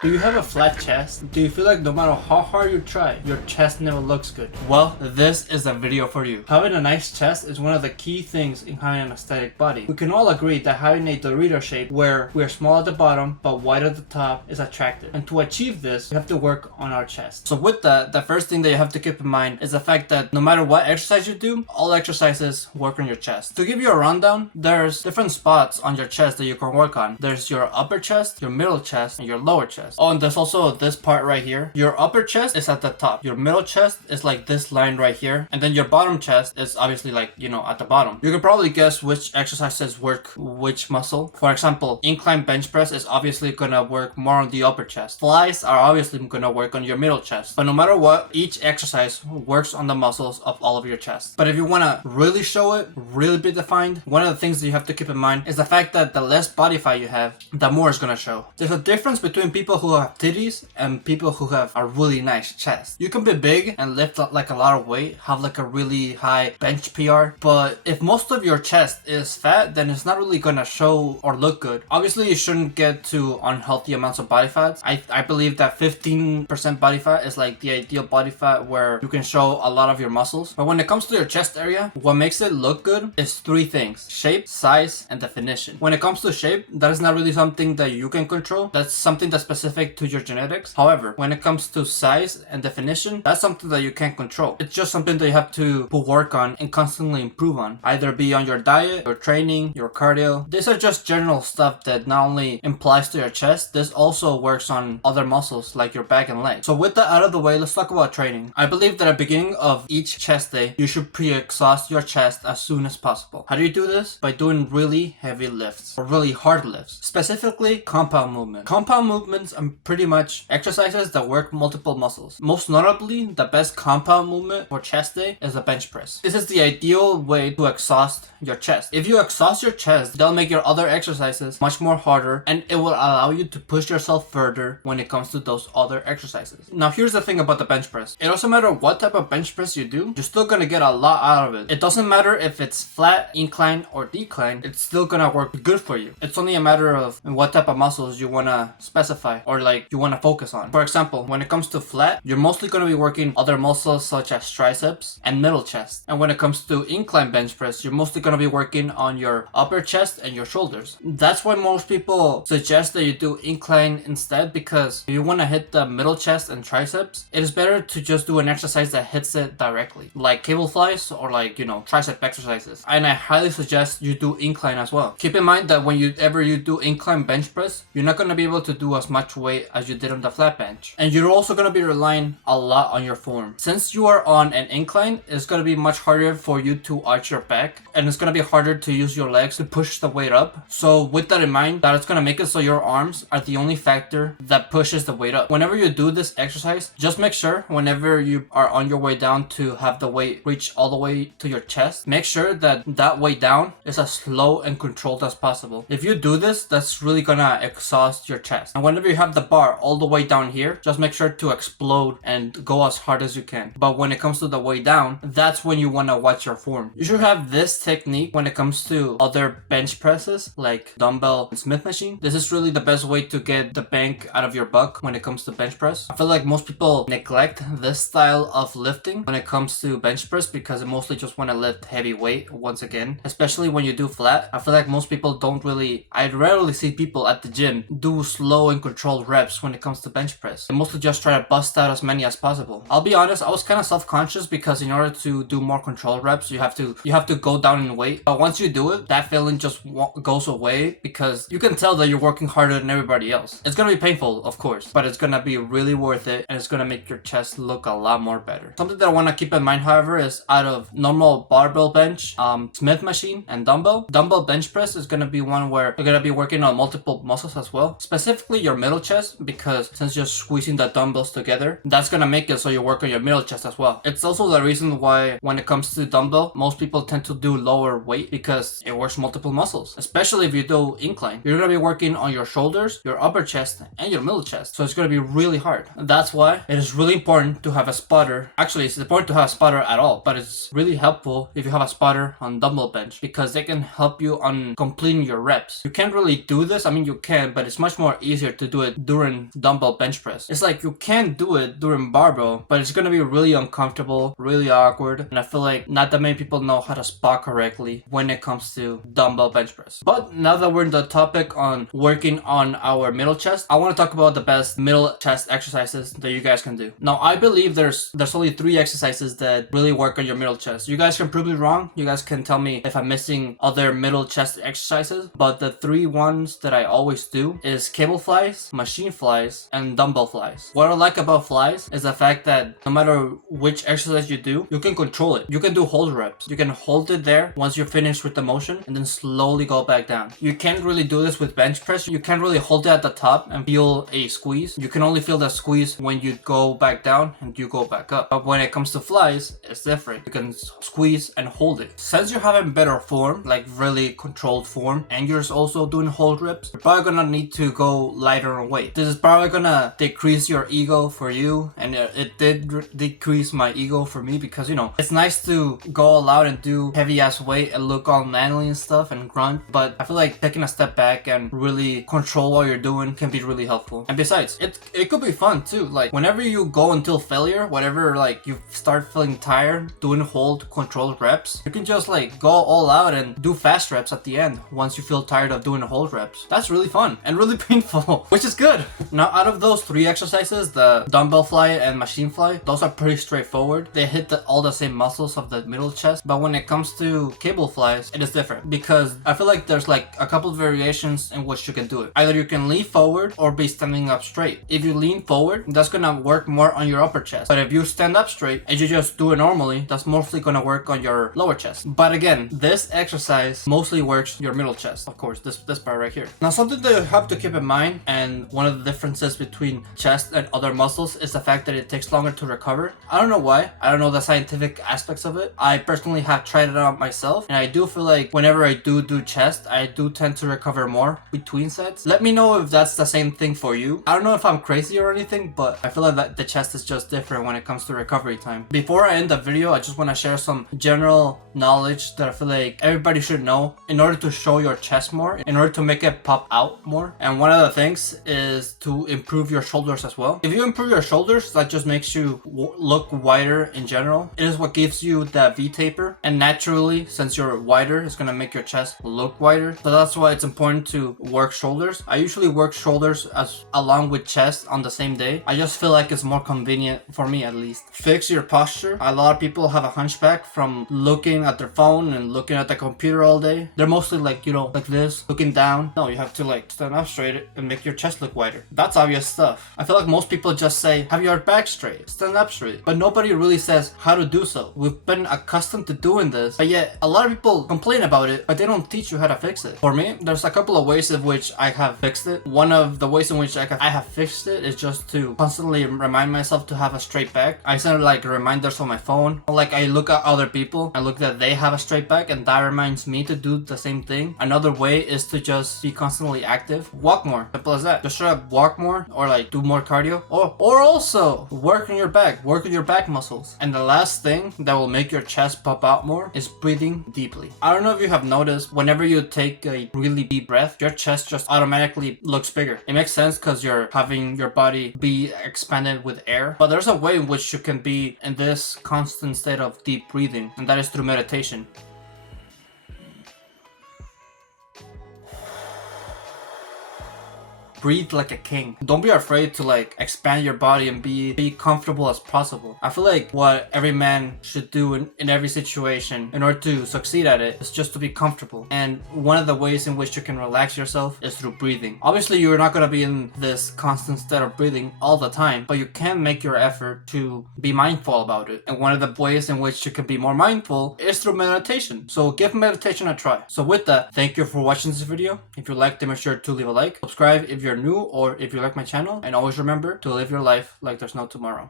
Do you have a flat chest? Do you feel like no matter how hard you try, your chest never looks good? Well, this is a video for you. Having a nice chest is one of the key things in having an aesthetic body. We can all agree that having a Dorito shape where we are small at the bottom but wide at the top is attractive. And to achieve this, we have to work on our chest. So with that, the first thing that you have to keep in mind is the fact that no matter what exercise you do, all exercises work on your chest. To give you a rundown, there's different spots on your chest that you can work on. There's your upper chest, your middle chest, and your lower chest. Oh, and there's also this part right here. Your upper chest is at the top. Your middle chest is like this line right here. And then your bottom chest is obviously like, at the bottom. You can probably guess which exercises work which muscle. For example, incline bench press is obviously gonna work more on the upper chest. Flies are obviously gonna work on your middle chest. But no matter what, each exercise works on the muscles of all of your chest. But if you wanna really show it, really be defined, one of the things that you have to keep in mind is the fact that the less body fat you have, the more it's gonna show. There's a difference between people who have titties and people who have a really nice chest. You can be big and lift like a lot of weight, have like a really high bench PR, but if most of your chest is fat, then it's not really gonna show or look good. Obviously, you shouldn't get to unhealthy amounts of body fat. I believe that 15% body fat is like the ideal body fat where you can show a lot of your muscles. But when it comes to your chest area, what makes it look good is three things: shape, size, and definition. When it comes to shape, that is not really something that you can control. That's something that's specific to your genetics. However, when it comes to size and definition, that's something that you can't control. It's just something that you have to put work on and constantly improve on. Either be on your diet, your training, your cardio. These are just general stuff that not only implies to your chest, this also works on other muscles like your back and legs. So with that out of the way, let's talk about training. I believe that at the beginning of each chest day, you should pre-exhaust your chest as soon as possible. How do you do this? By doing really heavy lifts or really hard lifts, specifically compound movement. Compound movements are pretty much exercises that work multiple muscles. Most notably, the best compound movement for chest day is the bench press. This is the ideal way to exhaust your chest. If you exhaust your chest, that'll make your other exercises much more harder, and it will allow you to push yourself further when it comes to those other exercises. Now, here's the thing about the bench press. It doesn't matter what type of bench press you do, you're still gonna get a lot out of it. It doesn't matter if it's flat, incline, or decline, it's still gonna work good for you. It's only a matter of what type of muscles you wanna specify or like you wanna focus on. For example, when it comes to flat, you're mostly gonna be working other muscles such as triceps and middle chest. And when it comes to incline bench press, you're mostly gonna be working on your upper chest and your shoulders. That's why most people suggest that you do incline instead, because if you wanna hit the middle chest and triceps, it is better to just do an exercise that hits it directly, like cable flies or like, tricep exercises. And I highly suggest you do incline as well. Keep in mind that whenever you do incline bench press, you're not gonna be able to do as much weight as you did on the flat bench. And you're also gonna be relying a lot on your form. Since you are on an incline, it's gonna be much harder for you to arch your back, and it's gonna be harder to use your legs to push the weight up. So with that in mind, that it's gonna make it so your arms are the only factor that pushes the weight up. Whenever you do this exercise, just make sure whenever you are on your way down to have the weight reach all the way to your chest, make sure that that way down is as slow and controlled as possible. If you do this, that's really gonna exhaust your chest. And whenever you have the bar all the way down here, just make sure to explode and go as hard as you can. But when it comes to the way down, that's when you wanna watch your form. You should have this technique when it comes to other bench presses like dumbbell and Smith machine. This is really the best way to get the bang out of your buck when it comes to bench press. I feel like most people neglect this style of lifting when it comes to bench press because they mostly just want to lift heavy weight once again, especially when you do flat. I feel like most people I rarely see people at the gym do slow and controlled reps when it comes to bench press. They mostly just try to bust out as many as possible. I'll be honest, I was kind of self-conscious because in order to do more controlled reps, you have to go down in weight. But once you do it, that feeling just goes away because you can tell that you're working harder than everybody else. It's gonna be painful, of course, but it's gonna be really worth it, and it's gonna make your chest look a lot more better. Something that I want to keep in mind, however, is out of normal barbell bench, Smith machine, and dumbbell bench press is gonna be one where you're gonna be working on multiple muscles as well, specifically your middle chest, because since you're squeezing the dumbbells together, that's gonna make it so you work on your middle chest as well. It's also the reason why when it comes to dumbbell, most people tend to do lower weight because it works multiple muscles, especially if you do incline. You're gonna be working on your shoulders, your upper chest, and your middle chest, so it's gonna be really hard. That's why it is really important to have a spotter. Actually, it's important to have a spotter at all, but it's really helpful if you have a spotter on dumbbell bench because they can help you on completing your reps. You can't really do this, I mean you can, but it's much more easier to do it it during dumbbell bench press. It's like you can do it during barbell, but it's gonna be really uncomfortable, really awkward, and I feel like not that many people know how to spot correctly when it comes to dumbbell bench press. But now that we're in the topic on working on our middle chest, I want to talk about the best middle chest exercises that you guys can do. Now, I believe there's only 3 exercises that really work on your middle chest. You guys can prove me wrong. You guys can tell me if I'm missing other middle chest exercises, but the 3 ones that I always do is cable flies, machine flies, and dumbbell flies. What I like about flies is the fact that no matter which exercise you do, you can control it. You can do hold reps. You can hold it there once you're finished with the motion and then slowly go back down. You can't really do this with bench press. You can't really hold it at the top and feel a squeeze. You can only feel that squeeze when you go back down and you go back up. But when it comes to flies, it's different. You can squeeze and hold it. Since you're having better form, like really controlled form, and you're also doing hold reps, you're probably gonna need to go lighter on weight. This is probably gonna decrease your ego for you, and it did decrease my ego for me because, you know, it's nice to go all out and do heavy ass weight and look all manly and stuff and grunt, but I feel like taking a step back and really control what you're doing can be really helpful. And besides, it could be fun too. Like whenever you go until failure, whatever, like you start feeling tired doing hold controlled reps, you can just like go all out and do fast reps at the end once you feel tired of doing hold reps. That's really fun and really painful, which is good. Now, out of those 3 exercises, the dumbbell fly and machine fly, those are pretty straightforward. They hit all the same muscles of the middle chest, but when it comes to cable flies, it is different because I feel like there's like a couple of variations in which you can do it. Either you can lean forward or be standing up straight. If you lean forward, that's gonna work more on your upper chest, but if you stand up straight and you just do it normally, that's mostly gonna work on your lower chest. But again, this exercise mostly works your middle chest. Of course, this part right here. Now, something that you have to keep in mind, and one of the differences between chest and other muscles, is the fact that it takes longer to recover. I don't know why. I don't know the scientific aspects of it. I personally have tried it out myself, and I do feel like whenever I do chest, I do tend to recover more between sets. Let me know if that's the same thing for you. I don't know if I'm crazy or anything, but I feel like that the chest is just different when it comes to recovery time. Before I end the video, I just want to share some general knowledge that I feel like everybody should know in order to show your chest more, in order to make it pop out more. And one of the things is to improve your shoulders as well. If you improve your shoulders, that just makes you look wider in general. It is what gives you that V taper, and naturally, since you're wider, it's gonna make your chest look wider. So that's why it's important to work shoulders. I usually work shoulders along with chest on the same day. I just feel like it's more convenient for me, at least. Fix your posture. A lot of people have a hunchback from looking at their phone and looking at the computer all day. They're mostly like, you know, like this, looking down. No, you have to like stand up straight and make your chest look wider. That's obvious stuff. I feel like most people just say, have your back straight, stand up straight, but nobody really says how to do so. We've been accustomed to doing this, but yet a lot of people complain about it, but they don't teach you how to fix it. For me, there's a couple of ways in which I have fixed it. One of the ways in which I have fixed it is just to constantly remind myself to have a straight back. I send like reminders on my phone. Like I look at other people, I look that they have a straight back, and that reminds me to do the same thing. Another way is to just be constantly active. Walk more. Simple as that. Just try to walk more, or like do more cardio, or also work on your back. Work on your back muscles. And the last thing that will make your chest pop out more is breathing deeply. I don't know if you have noticed, whenever you take a really deep breath, your chest just automatically looks bigger. It makes sense because you're having your body be expanded with air. But there's a way in which you can be in this constant state of deep breathing, and that is through meditation. Breathe like a king. Don't be afraid to like expand your body and be comfortable as possible. I feel like what every man should do in every situation in order to succeed at it is just to be comfortable. And one of the ways in which you can relax yourself is through breathing. Obviously, you're not going to be in this constant state of breathing all the time, but you can make your effort to be mindful about it. And one of the ways in which you can be more mindful is through meditation. So give meditation a try. So with that, thank you for watching this video. If you liked it, make sure to leave a like. Subscribe if you're new or if you like my channel, and always remember to live your life like there's no tomorrow.